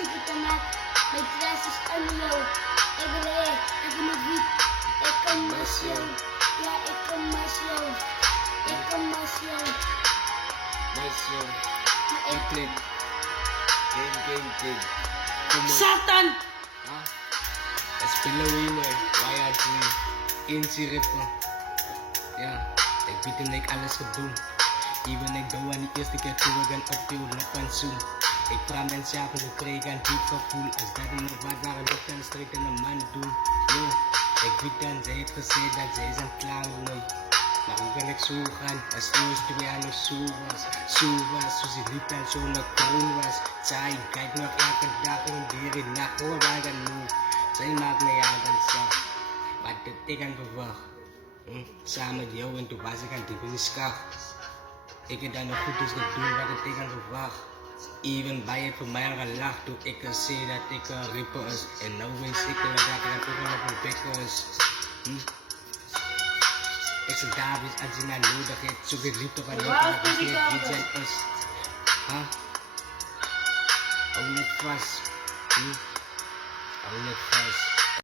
zoek het dan uit. Mijn dress is Anjo. Ik wil er, ik wil mijn wiet. Ik kan Masio. Ja, ik kan Masio. Ik kan Masio. Masio. Maar Ik ik... klik. Game. Kom op. Satan! Ah. Het spelen we maar. Waar in Siripa. Ja, ik weet en ik alles gedoen. Even ik doe aan die eerste keer toe ik ben op naar pensioen. Ik praat mensen aan de preek en diep gevoel. Als dat in de wat waren dat kan strikt en een man doen. Yo, ik weet dan, zij heeft gezegd dat zij zijn klaar mee. Maar hoe kan ik zo gaan als eerst 2 jaar nog zo was? Zo was, zoals ik liep en zo nog groen was. Zij kijkt nog elke dag en weer in nacht hoor waar dan nu. Zij maakt mij aan dan zo. Maar dit ik aan verwacht. Samen met jou en toen was ik aan diep in de schacht. Ik heb dan nog goed dus te doen wat ik aan verwacht. Even bij het voor mij aan gelacht toen ik zei dat ik een ripper is. En nou wens ik dat ik aan toch op een bekker is. Ik zeg David als je mij nodig hebt, zoek ik liefde van jou dat het niet wie zijn is. Hou niet vast. Hou niet vast.